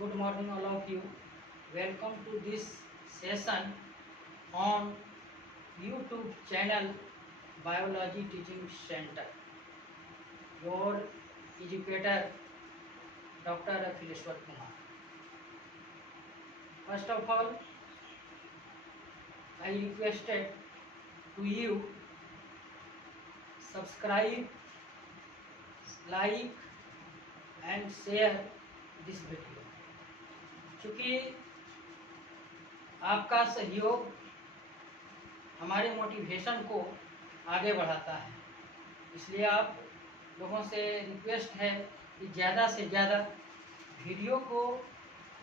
Good morning, all of you. Welcome to this session on YouTube channel Biology Teaching Center. Your educator, Dr. Akhileshwar Kumar. First of all, I requested to you subscribe, like and share this video. क्योंकि आपका सहयोग हमारे motivation को आगे बढ़ाता है, इसलिए आप लोगों से रिक्वेस्ट है कि ज़्यादा से ज़्यादा वीडियो को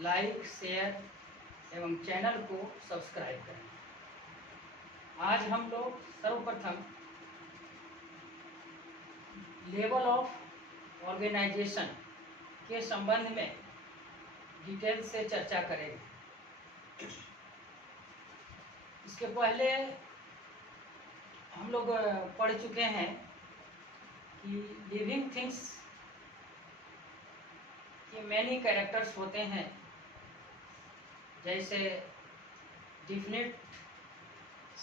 लाइक, शेयर एवं चैनल को सब्सक्राइब करें। आज हम लोग सर्वप्रथम लेवल ऑफ ऑर्गेनाइजेशन के संबंध में डिटेल से चर्चा करेंगे। इसके पहले हम लोग पढ़ चुके हैं कि लिविंग थिंग्स के मैनी कैरेक्टर्स होते हैं, जैसे definite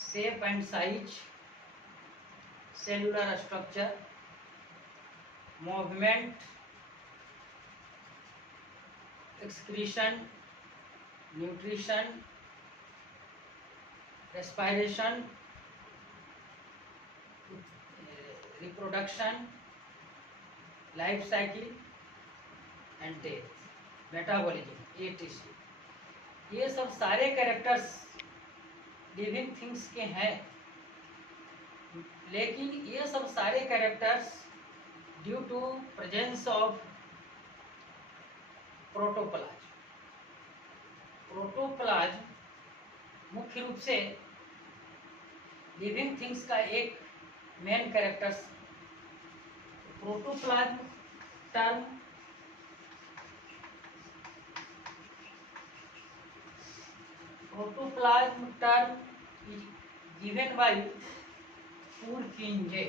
shape and size, cellular structure, movement, excretion, nutrition, respiration, reproduction, life cycle and death, metabolism, etc। ये सब सारे कैरेक्टर्स लिविंग थिंग्स के हैं, लेकिन ये सब सारे characters due to presence of protoplasm. Protoplasm मुख्य रूप से लिविंग थिंग्स का एक main characters. Protoplasm term is given by Purkinje.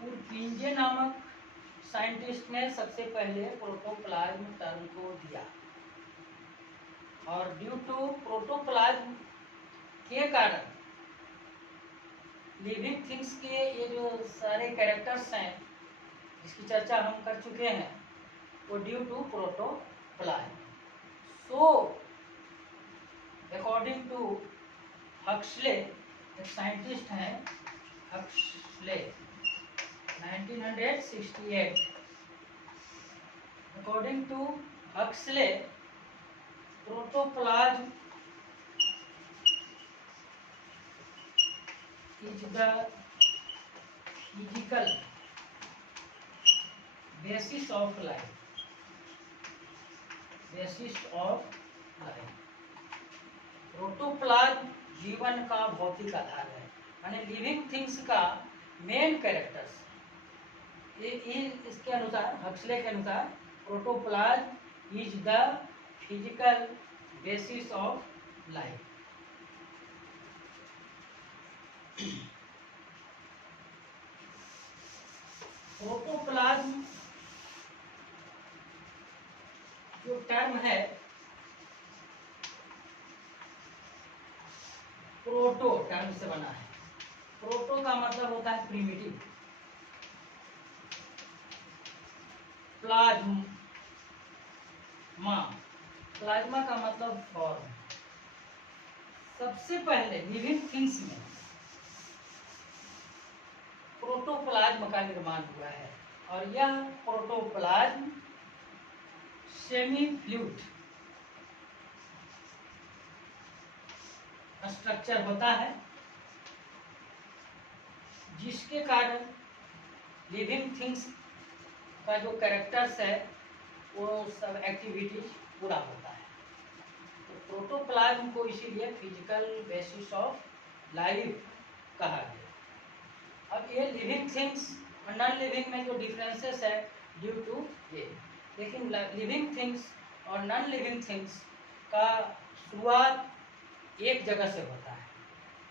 Purkinje नामक साइंटिस्ट ने सबसे पहले प्रोटोप्लाज्म टर्म को दिया, और ड्यू टू प्रोटोप्लाज्म के कारण लिविंग थिंग्स के ये जो सारे कैरेक्टर्स हैं जिसकी चर्चा हम कर चुके हैं, वो due to protoplasm. So according to Huxley, एक साइंटिस्ट हैं Huxley, 1968, according to Huxley, protoplasm is the physical basis of life, protoplasm जीवन का भौतिक आधार है, यानी लिविंग थिंग्स का मेन कैरेक्टर्स। इसके अनुसार, हक्सले के अनुसार, protoplasm is the physical basis of life. Protoplasm जो टर्म है, प्रोटो टर्म से बना है। प्रोटो का मतलब होता है प्रिमिटिव, प्लाज्मा, प्लाज्मा का मतलब फॉर्म। सबसे पहले लिविंग थिंग्स में प्रोटोप्लाज्म का निर्माण हुआ है, और यह प्रोटोप्लाज्म सेमी फ्लूइड स्ट्रक्चर होता है, जिसके कारण लिविंग थिंग्स का जो कैरेक्टर्स है वो सब एक्टिविटीज पूरा होता है। तो प्रोटोप्लाज्म को इसीलिए फिजिकल बेसिस ऑफ लाइफ कहा गया। अब ये लिविंग थिंग्स और नॉन लिविंग में जो डिफरेंसेस है ड्यू टू ये, लेकिन लिविंग थिंग्स और नॉन लिविंग थिंग्स का शुरुआत एक जगह से होता है,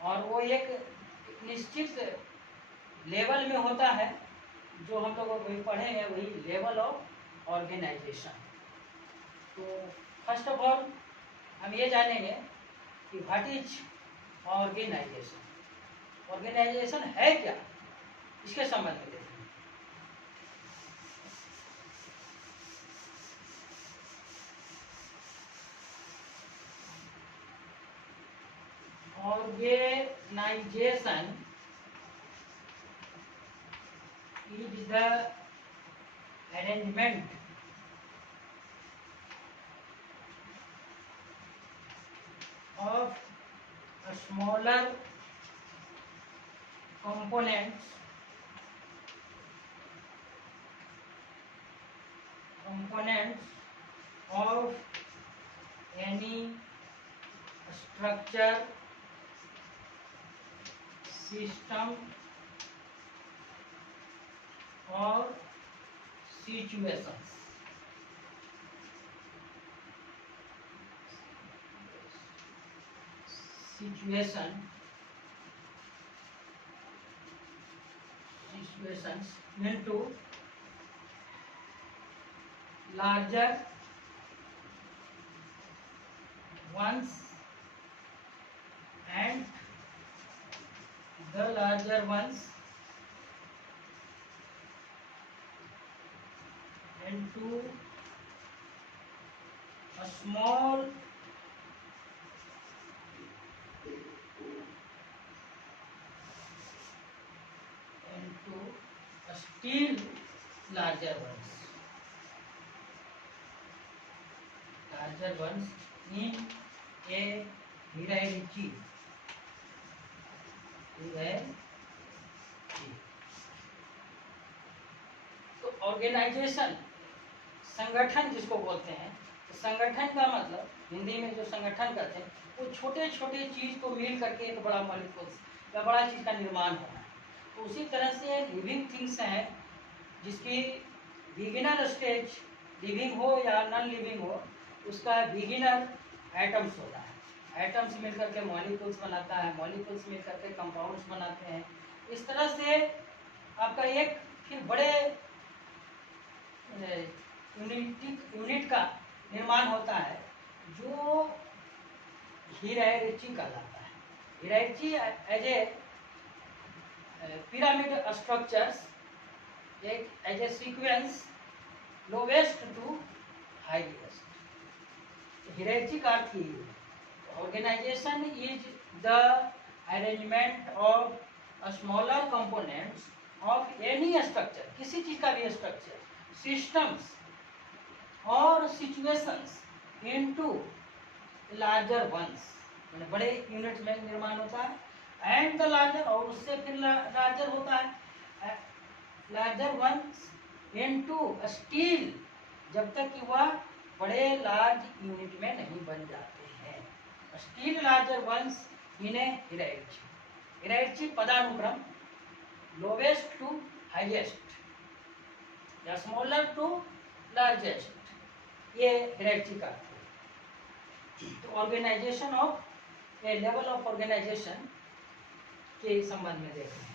और वो एक निश्चित लेवल में होता है, जो हम लोग अभी पढ़े हैं, वही लेवल ऑफ ऑर्गेनाइजेशन। तो फर्स्ट ऑफ ऑल हम ये जानेंगे कि व्हाट इज ऑर्गेनाइजेशन। ऑर्गेनाइजेशन है क्या, इसके संबंध में देखेंगे। Organisation is the arrangement of smaller components of any structure, system or situations। situations into larger ones and the larger ones into a small still larger ones in a hierarchy। तो organisation संगठन जिसको बोलते हैं, तो संगठन का मतलब हिंदी में जो संगठन करते हैं वो छोटे छोटे चीज को मिल करके एक बड़ा मॉलिक्यूल या बड़ा चीज का निर्माण होना है। तो उसी तरह से लिविंग थिंग्स हैं जिसकी बिगिनर स्टेज लिविंग हो या नॉन लिविंग हो, उसका बिगिनर एटम्स होता है। एटम्स मिलकर के मॉलिक्यूल्स बनाता है, मॉलिक्यूल्स मिलकर के कंपाउंड्स बनाते हैं। इस तरह से आपका एक फिर बड़े यूनिट का निर्माण होता है जो हायरार्की कहलाता है। Hierarchy as a pyramid structures, एक as a sequence lowest to highest. Hierarchy का अर्थ ही organisation is the arrangement of smaller components of any structure, किसी चीज का भी स्ट्रक्चर, सिस्टम्स और सिचुएशंस इनटू लार्जर वंस, बड़े यूनिट में निर्माण होता है। एंड द लार्जर, और उससे फिर लार्जर होता है, लार्जर वंस इनटू स्टील, जब तक कि वह बड़े लार्ज यूनिट में नहीं बन जाते हैं। Still larger ones in a hierarchy. Hierarchy पदानुक्रम, लोवेस्ट टू हाईएस्ट या स्मॉलर टू लार्जेस्ट, ये हायरार्की का। तो organisation of a level of organisation के संबंध में देख रहे हैं।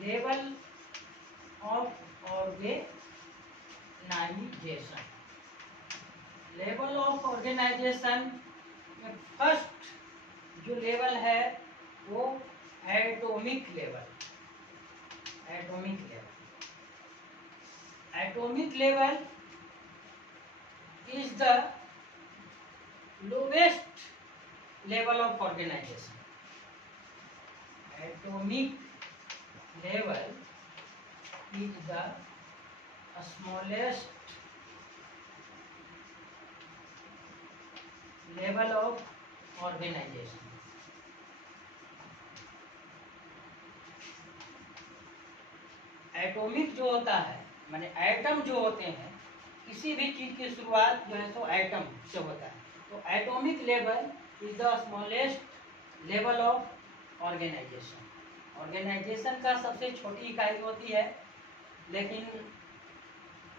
Level of organisation. Level of organisation में फर्स्ट जो लेवल है वो atomic level. Atomic level is the lowest level of organisation. Atomic level is the smallest level of organization। Atomic जो होता है माने एटम जो होते हैं, किसी भी चीज की शुरुआत जो है तो एटम से होता है। तो atomic level is the smallest level of organisation. Organisation का सबसे छोटी इकाई होती है, लेकिन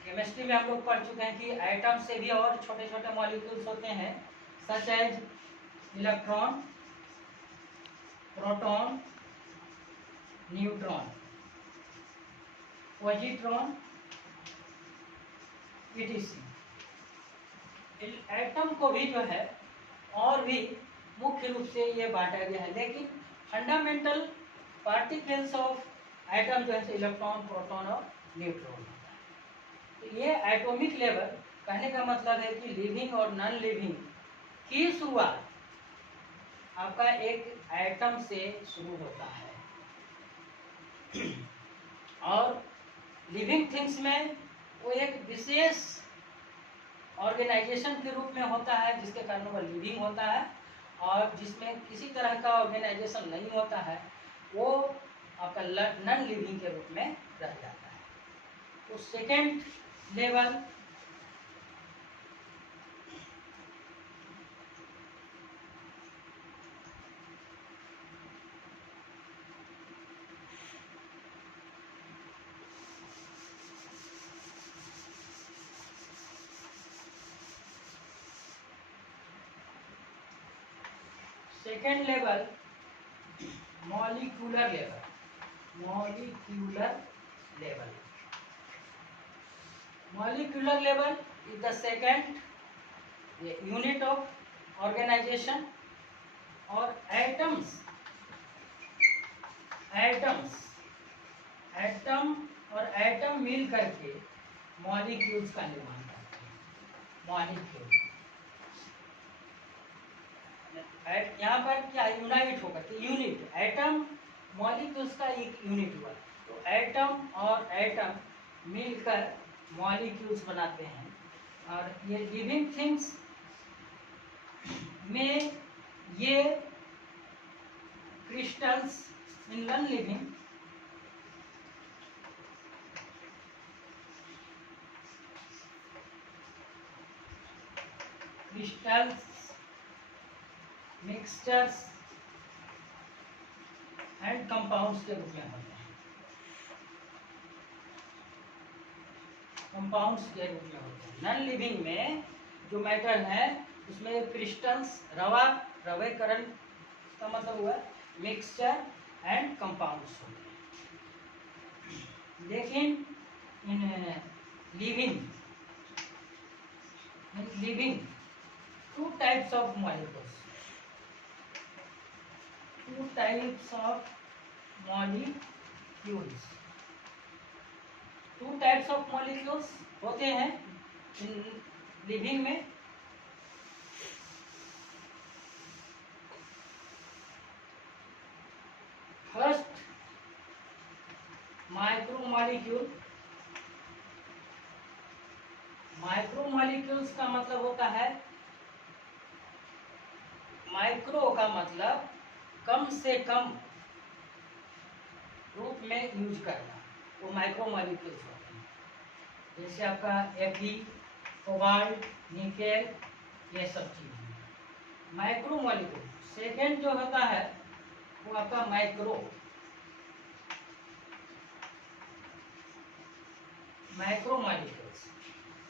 केमिस्ट्री में हम लोग पढ़ चुके हैं कि एटम से भी और छोटे छोटे मॉलिक्यूल्स होते हैं। Such as electron, proton, neutron, positron, etc। Atom को भी जो है और भी मुख्य रूप से ये बांटा गया है, लेकिन फंडामेंटल पार्टिकल्स ऑफ एटम जो है इलेक्ट्रॉन, प्रोटॉन और न्यूट्रॉन होता है। तो ये एटॉमिक लेवल, कहने का मतलब है कि लिविंग और नॉन लिविंग की शुरुआत आपका एक एटम से शुरू होता है। और लिविंग थिंग्स में वो एक विशेष ऑर्गेनाइजेशन के रूप में होता है, जिसके कारण वो लिविंग होता है। और जिसमें किसी तरह का ऑर्गेनाइजेशन नहीं होता है वो आपका नॉन लिविंग के रूप में रह जाता है। तो second level molecular level. Molecular level is the second unit of organisation. और एटम और एटम मिल करके मॉलिक्यूल्स का निर्माण करते हैं। मॉलिक्यूल यहाँ पर क्या यूनाइट होकर के यूनिट, एटम मॉलिक्यूल्स का एक यूनिट हुआ। तो एटम और एटम मिलकर मॉलिक्यूल्स बनाते हैं। और ये लिविंग थिंग्स में ये crystals in non living crystals, mixtures and compounds के रूप में होते हैं। कंपाउंड्स के रूप में होते हैं। नॉन लिविंग में जो मैटर है उसमें क्रिस्टल्स, रवेकरण का मतलब हुआ मिक्सचर एंड कंपाउंड्स होते हैं। लेकिन in living two types of molecules, two types of molecules होते हैं इन लिविंग में। फर्स्ट माइक्रोमॉलिक्यूल्स का मतलब होता है, माइक्रो का मतलब कम से कम रूप में यूज करना, वो माइक्रोमॉलिक्यूल्स होते हैं। जैसे आपका Fe, कोबाल्ट, निकेल, ये सब चीज माइक्रोमॉलिक्यूल। सेकेंड जो होता है वो आपका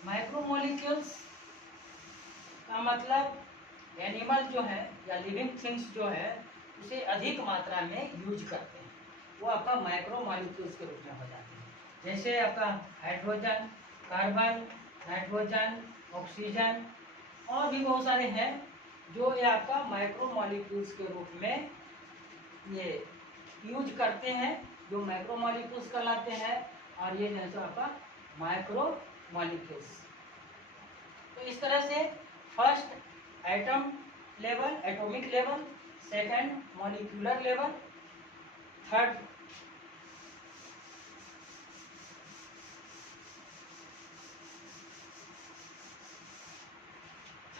माइक्रोमॉलिक्यूल्स का मतलब एनिमल जो है या लिविंग थिंग्स जो है उसे अधिक मात्रा में यूज करते हैं, वो आपका माइक्रोमॉलिक्यूल्स के रूप में हो जाते हैं। जैसे आपका हाइड्रोजन, कार्बन, नाइट्रोजन, ऑक्सीजन और भी बहुत सारे हैं जो ये आपका माइक्रोमॉलिक्यूल्स के रूप में ये यूज करते हैं, जो माइक्रोमॉलिक्यूल्स कहलाते हैं। और ये जैसे आपका माइक्रोमॉलिक्यूल्स। तो इस तरह से first atom level, atomic level, second molecular level,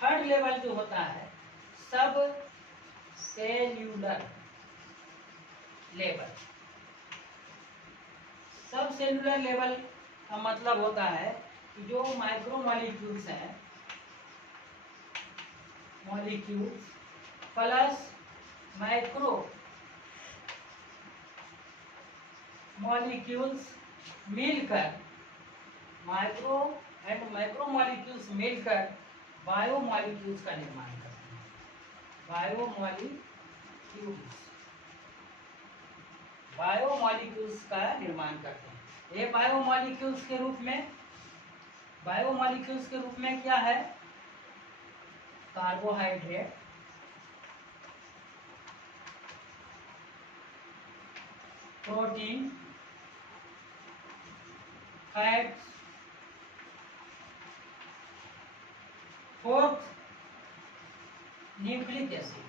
third level जो होता है सब सेल्यूलर लेवल। सब सेल्यूलर लेवल का मतलब होता है कि जो माइक्रोमॉलिक्यूल्स हैं, मॉलिक्यूल्स प्लस माइक्रो मॉलिक्यूल्स मिलकर, माइक्रो एंड माइक्रोमॉलिक्यूल्स मिलकर बायोमॉलिक्यूल्स का निर्माण करते हैं। बायोमॉलिक्यूल्स का निर्माण करते हैं। ये बायोमॉलिक्यूल्स के रूप में क्या है? Carbohydrate, protein, fats, fourth nucleic acid,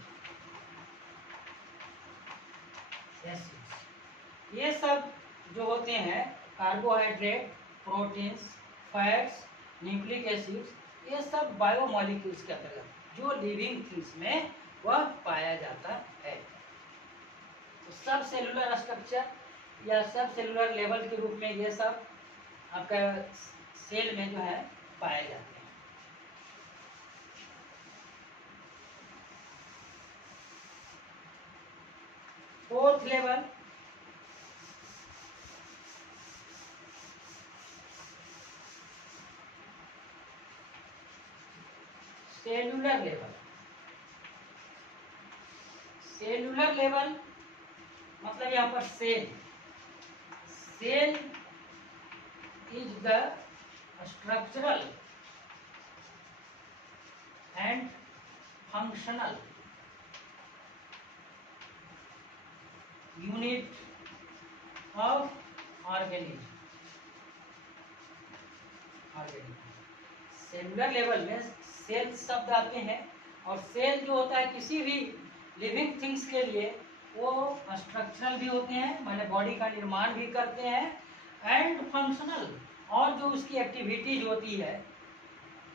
ये सब जो होते हैं carbohydrate, proteins, fats, nucleic acids, ये सब बायोमॉलिक्यूल्स के अंतर्गत जो लिविंग थिंग्स में वह पाया जाता है। तो सब सेलुलर स्ट्रक्चर या सब सेलुलर लेवल के रूप में ये सब आपका सेल में जो है पाए जाते हैं। फोर्थ लेवल सेलुलर लेवल मतलब यहाँ पर cell is the structural and functional unit of organism. Cellular level में सेल शब्द आते हैं और सेल जो होता है किसी भी लिविंग थिंग्स के लिए वो स्ट्रक्चरल भी होते हैं, माने बॉडी का निर्माण भी करते हैं एंड फंक्शनल, और जो उसकी एक्टिविटीज होती है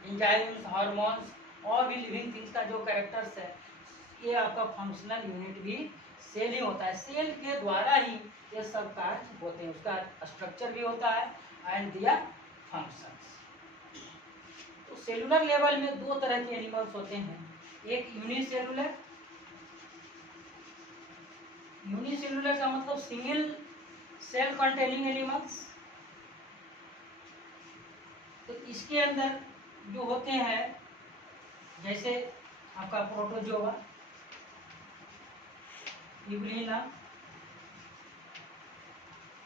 एंजाइम्स, हार्मोन्स और भी लिविंग थिंग्स का जो कैरेक्टर्स है, ये आपका फंक्शनल यूनिट भी सेल ही होता है। सेल के द्वारा ही ये सब कार्य होते हैं, उसका स्ट्रक्चर भी होता है एंड दियर फंक्शंस। तो सेलुलर लेवल में दो तरह के एनिमल्स होते हैं, एक यूनिसेलुलर का मतलब सिंगल सेल कंटेनिंग एनिमल्स। तो इसके अंदर जो होते हैं जैसे आपका प्रोटोजोआ, यूग्लिना,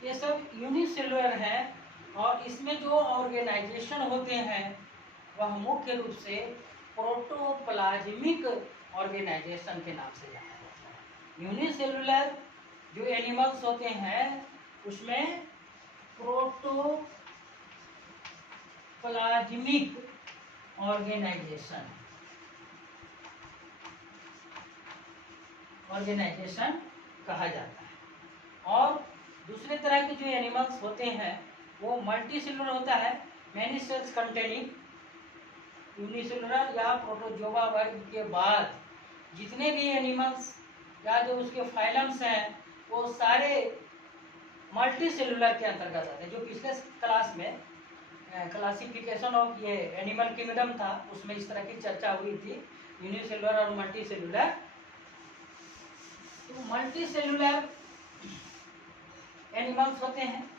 ये सब यूनिसेलुलर है और इसमें जो ऑर्गेनाइजेशन होते हैं वह मुख्य रूप से प्रोटोप्लाज्मिक ऑर्गेनाइजेशन के नाम से जाना जाता है। यूनिसेलुलर जो एनिमल्स होते हैं उसमें प्रोटोप्लाज्मिक ऑर्गेनाइजेशन कहा जाता है। और दूसरे तरह के जो एनिमल्स होते हैं वो मल्टीसेलुलर होता है, मैनी सेल्स कंटेनिंग। यूनिसेलुलर या प्रोटोजोआ वर्ग के बाद जितने भी एनिमल्स या जो उसके फाइलम्स हैं वो सारे मल्टीसेलुलर के अंतर्गत आते हैं। जो पिछले क्लास में क्लासिफिकेशन ऑफ ये एनिमल किंगडम था उसमें इस तरह की चर्चा हुई थी, यूनिसेलुलर और मल्टीसेलुलर। तो मल्टीसेलुलर एनिमल्स होते हैं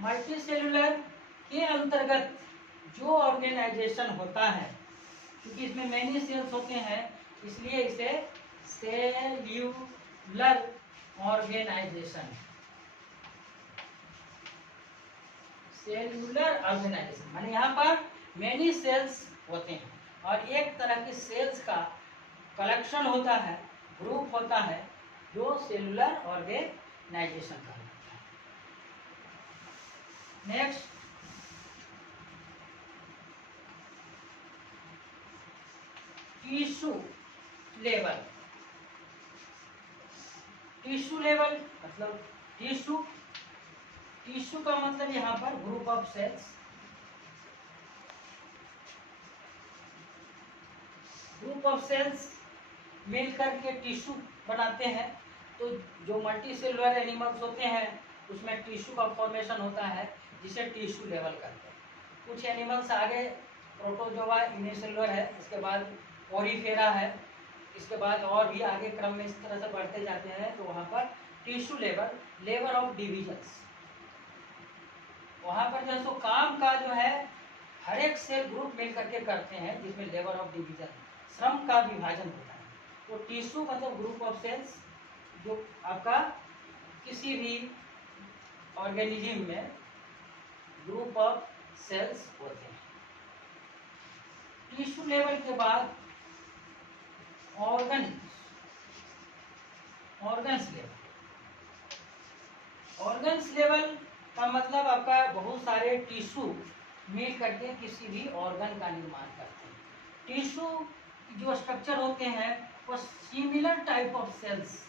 मल्टीसेलुलर के अंतर्गत जो ऑर्गेनाइजेशन होता है, क्योंकि इसमें मैनी सेल्स होते हैं इसलिए इसे सेल्यूलर ऑर्गेनाइजेशन माने यहाँ पर मैनी सेल्स होते हैं और एक तरह के सेल्स का कलेक्शन होता है, ग्रुप होता है जो सेलुलर ऑर्गेनाइजेशन का। Next tissue level. Tissue level मतलब टिश्यू का मतलब यहाँ पर ग्रुप ऑफ सेल्स, मिलकर के टिश्यू बनाते हैं। तो जो मल्टीसेलुलर एनिमल्स होते हैं उसमें टिश्यू का फॉर्मेशन होता है जिसे टिश्यू लेवल कहते हैं। कुछ एनिमल्स आगे प्रोटोजोआ यूनिसेलुलर है, इसके बाद ओरिफेरा है, इसके बाद और भी आगे क्रम में इस तरह से बढ़ते जाते हैं। तो वहाँ पर टिश्यू लेवल ऑफ डिविजन्स, वहाँ पर जो सो काम का जो है हर एक सेल ग्रुप मिल करके करते हैं, जिसमें लेवल ऑफ डिवीजन, श्रम का विभाजन होता है। तो टिश्यू मतलब ग्रुप ऑफ सेल्स जो आपका किसी भी ऑर्गेनिज्म में ग्रुप ऑफ सेल्स होते हैं। टिश्यू लेवल के बाद ऑर्गन्स लेवल। ऑर्गन्स लेवल का मतलब आपका बहुत सारे टिश्यू मिल करके किसी भी ऑर्गन का निर्माण करते हैं। टिश्यू जो स्ट्रक्चर होते हैं वो सिमिलर टाइप ऑफ सेल्स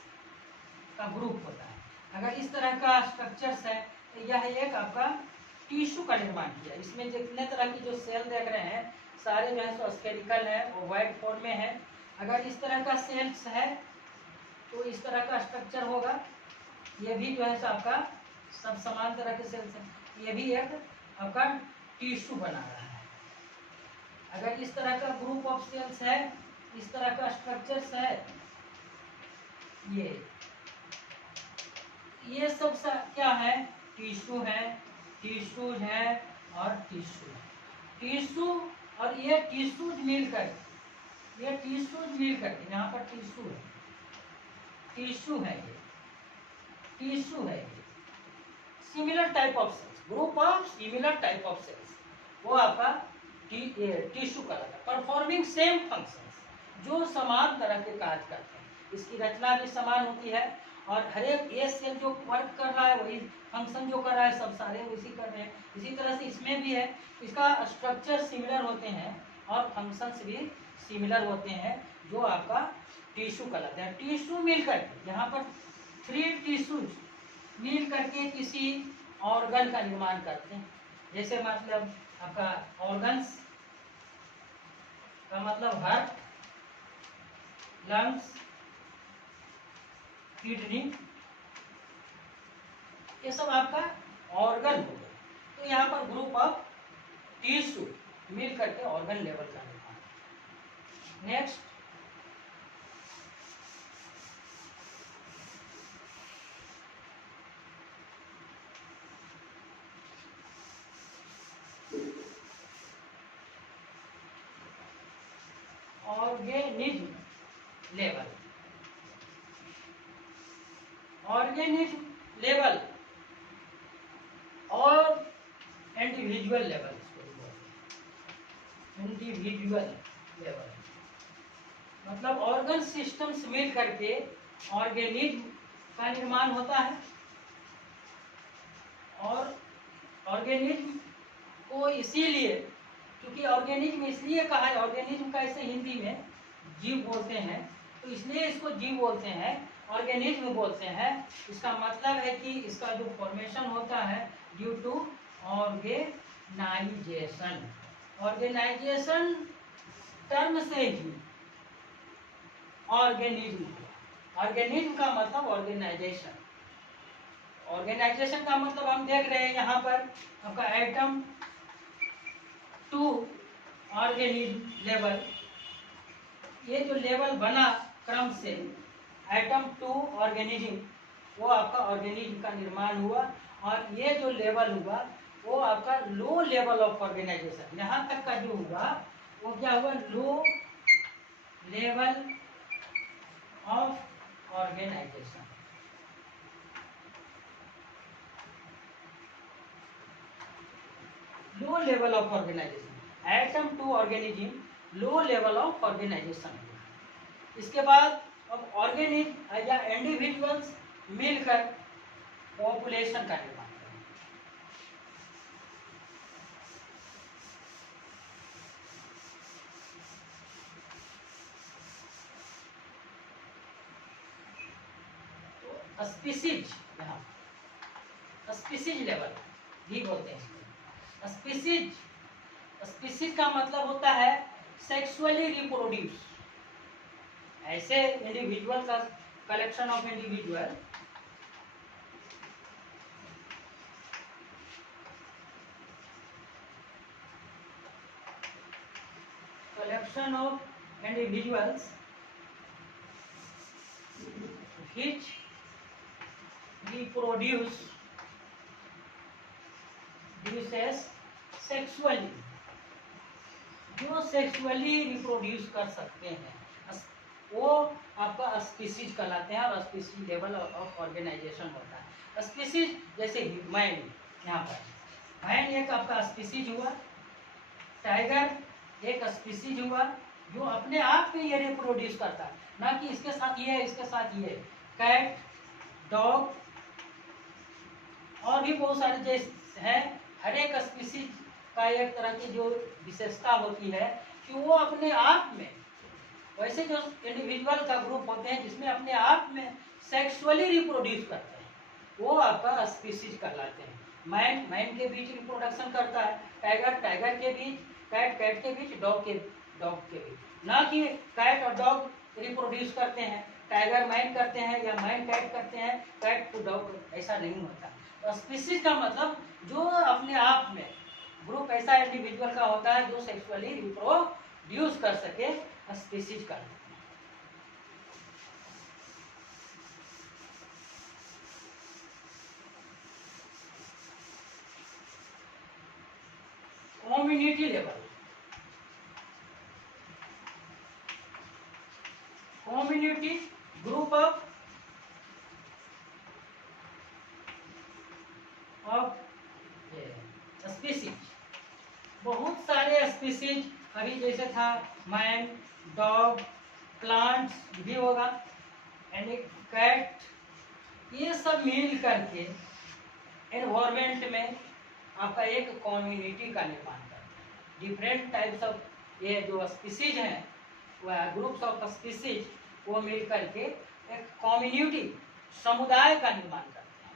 का ग्रुप होता है। अगर इस तरह का स्ट्रक्चर्स है तो यह एक आपका टिश्यू का निर्माण किया। इसमें जितने तरह की जो सेल देख रहे हैं सारे जो है सो स्फेरिकल है और वाइट फॉर्म में है। अगर इस तरह का सेल्स है तो इस तरह का स्ट्रक्चर होगा। ये भी जो है सो आपका सब समान तरह के सेल्स है। ये भी एक आपका टिश्यू बना रहा है। अगर इस तरह का ग्रुप ऑफ सेल्स है, इस तरह का स्ट्रक्चर्स है, ये सब क्या है? टिश्यू है, टिश्यूज है और टिश्यू। टिश्यू और ये टिश्यूज मिलकर यहाँ पर टिश्यू है, टिश्यू है ये, टिश्यू है ये। Similar type of cells, group of similar type of cells, वो आपका टिश्यू कहलाता है। परफॉर्मिंग सेम फंक्शंस, जो समान तरह के कार्य करते हैं। इसकी रचना भी समान होती है और हर एक ये सेल जो वर्क कर रहा है वही फंक्शन जो कर रहा है, सब सारे उसी कर रहे हैं। इसी तरह से इसमें भी है, इसका स्ट्रक्चर सिमिलर होते हैं और फंक्शंस भी सिमिलर होते हैं, जो आपका टिश्यू कहलाते हैं। टिश्यू मिलकर, यहाँ पर 3 टिश्यूज मिल करके किसी ऑर्गन का निर्माण करते हैं। जैसे मतलब आपका ऑर्गन्स का मतलब हार्ट, लंग्स, किडनी, ये सब आपका ऑर्गन हो गए। तो यहाँ पर ग्रुप ऑफ टिश्यू मिल करके ऑर्गन लेवल का निर्माण। Next, organism level. Organism level और इंडिविजुअल लेवल, इंडिविजुअल लेवल मतलब ऑर्गन सिस्टम्स मिल करके ऑर्गेनिज्म का निर्माण होता है। और ऑर्गेनिज्म को इसीलिए, क्योंकि ऑर्गेनिज्म इसलिए कहा है, ऑर्गेनिज्म का इसे हिंदी में जीव बोलते हैं, तो इसलिए इसको जीव बोलते हैं, ऑर्गेनिज्म बोलते हैं। इसका मतलब है कि इसका जो फॉर्मेशन होता है due to organisation. Organisation term से ही ऑर्गेनिज्म, ऑर्गेनिज्म का मतलब ऑर्गेनाइजेशन। ऑर्गेनाइजेशन का मतलब हम देख रहे हैं यहाँ पर आपका एटम टू ऑर्गेनिज्म लेवल, ये जो लेवल बना क्रम से एटम टू ऑर्गेनिज्म, वो आपका ऑर्गेनिज्म का निर्माण हुआ। और ये जो लेवल हुआ वो आपका लो लेवल ऑफ ऑर्गेनाइजेशन, यहाँ तक का जो हुआ वो क्या हुआ? Low level of organisation. Low level of organisation, atom to organism, low level of organisation. इसके बाद अब ऑर्गेनिज्म या इंडिविजुअल्स मिलकर पॉपुलेशन का निर्माण करें। तो स्पीसीज, यहाँ स्पीसीज लेवल भी बोलते हैं इसको। स्पीसीज का मतलब होता है सेक्सुअली रिप्रोड्यूस। ऐसे इंडिविजुअल का collection of individual, collection of individuals which reproduces sexually, जो सेक्सुअली रिप्रोड्यूस कर सकते हैं, वो आपका स्पीसीज कहलाते हैं और स्पीसीज लेवल ऑफ ऑर्गेनाइजेशन होता है। स्पीसीज जैसे मैन, यहाँ पर मैन एक आपका स्पीसीज हुआ, टाइगर एक स्पीसीज हुआ जो अपने आप में ये रिप्रोड्यूस करता है, ना कि इसके साथ ये इसके साथ ये। कैट, डॉग और भी बहुत सारे जैसे हैं, हर एक स्पीसीज का एक तरह की जो विशेषता होती है कि वो अपने आप में, वैसे जो इंडिविजुअल का ग्रुप होते हैं जिसमें अपने आप में सेक्सुअली रिप्रोड्यूस करते हैं, वो आपका स्पीसीज कहलाते हैं। मैन के बीच रिप्रोडक्शन करता है, टाइगर के बीच, कैट के बीच, डॉग के बीच। ना कि कैट और डॉग रिप्रोड्यूस करते हैं, टाइगर मैन करते हैं या मैन कैट करते हैं, कैट टू डॉग, ऐसा नहीं होता। तो स्पीसीज का मतलब जो अपने आप में ग्रुप ऐसा इंडिविजुअल का होता है जो सेक्सुअली रिप्रोड्यूस कर सके, स्पीसीज का। Community level, community group of species, बहुत सारे स्पीसीज अभी जैसे था मैन, डॉग, प्लांट्स भी होगा, यानी कैट, ये सब मिल करके एनवायरमेंट में आपका एक कम्युनिटी का निर्माण करते हैं। डिफरेंट टाइप्स ऑफ ये जो स्पीसीज हैं, वह ग्रुप्स ऑफ स्पीसीज, वो मिल करके एक कम्युनिटी, समुदाय का निर्माण करते हैं।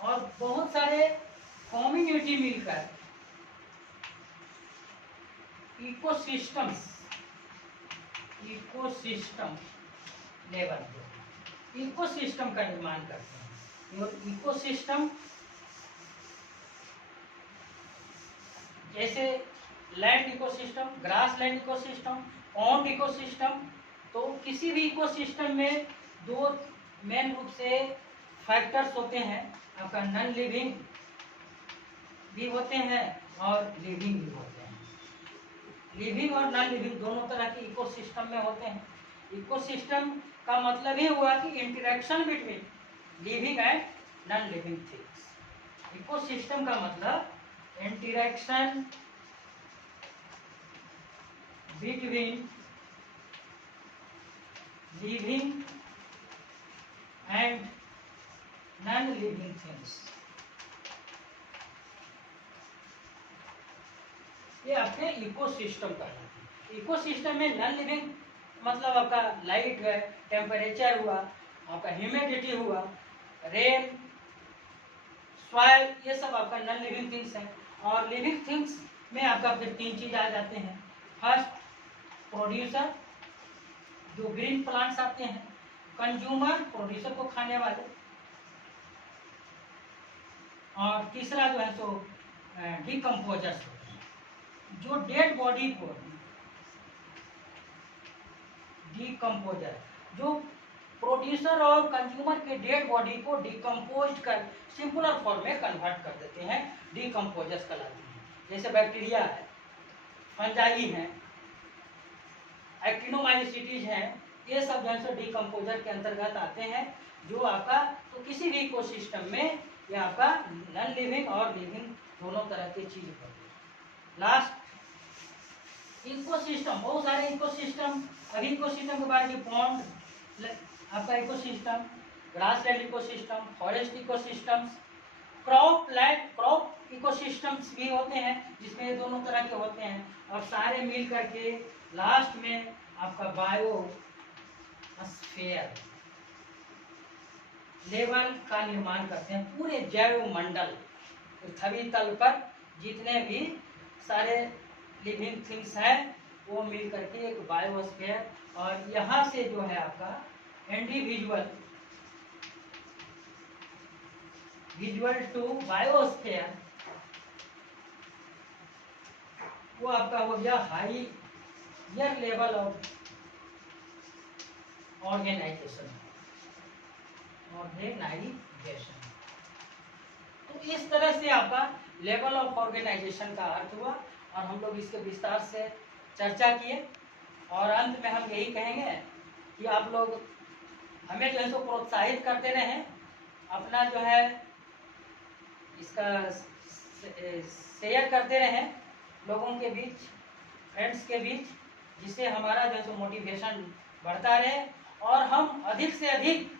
और बहुत सारे कम्युनिटी मिलकर इकोसिस्टम लेवल पे इकोसिस्टम का निर्माण करते हैं। और इकोसिस्टम जैसे land ecosystem, grass land ecosystem, pond ecosystem. तो किसी भी इकोसिस्टम में दो मेन रूप से फैक्टर्स होते हैं, आपका नॉन लिविंग भी होते हैं और लिविंग भी होते हैं। लिविंग और नॉन लिविंग दोनों तरह के इकोसिस्टम में होते हैं। इकोसिस्टम का मतलब ही हुआ कि interaction between living and non living things. Ecosystem का मतलब interaction between living and non living things, ये आपके इकोसिस्टम कहलाते हैं। इकोसिस्टम में नॉन लिविंग मतलब आपका लाइट है, टेम्परेचर हुआ, आपका ह्यूमिडिटी हुआ, रेन, सॉइल, ये सब आपका नॉन लिविंग थिंग्स है। और लिविंग थिंग्स में आपका फिर तीन चीज आ जाते हैं। फर्स्ट प्रोड्यूसर, जो ग्रीन प्लांट्स आते हैं, कंज्यूमर, प्रोड्यूसर को खाने वाले, और तीसरा जो है सो डिकम्पोजर्स होते हैं, जो डेड बॉडी को, डिकम्पोजर जो प्रोड्यूसर और कंज्यूमर के डेड बॉडी को डिकम्पोज कर सिंपलर फॉर्म में कन्वर्ट कर देते हैं, डिकम्पोजर्स कहलाते हैं। जैसे बैक्टीरिया है, फंजाई हैं, एक्टिनोमाइसीटीज हैं, ये सब जो है डिकम्पोजर के अंतर्गत आते हैं। जो आपका तो किसी भी इकोसिस्टम में ये आपका नॉन लिविंग और लिविंग दोनों तरह की चीज होती है। लास्ट इकोसिस्टम, बहुत सारे इकोसिस्टम, अभी इकोसिस्टम के बारे में पॉन्ड आपका ecosystem, grassland ecosystem, forest ecosystems, crop ecosystems भी होते हैं जिसमें ये दोनों तरह के होते हैं। और सारे मिल करके लास्ट में आपका बायोस्फीयर लेवल का निर्माण करते हैं। पूरे जैव मंडल, पृथ्वी तल पर जितने भी सारे लिविंग थिंग्स हैं वो मिल करके एक बायोस्फीयर, और यहाँ से जो है आपका इंडिविजुअल विजुअल टू बायोस्फीयर, वो आपका हो गया हाईयर लेवल ऑफ ऑर्गेनाइजेशन। तो इस तरह से आपका लेवल ऑफ ऑर्गेनाइजेशन का अर्थ हुआ। और हम लोग इसके विस्तार से चर्चा किए। और अंत में हम यही कहेंगे कि आप लोग हमें जो है सो प्रोत्साहित करते रहें, अपना जो है इसका शेयर करते रहें लोगों के बीच, फ्रेंड्स के बीच, जिससे हमारा जो है सो मोटिवेशन बढ़ता रहे और हम अधिक से अधिक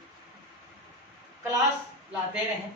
क्लास लाते रहें।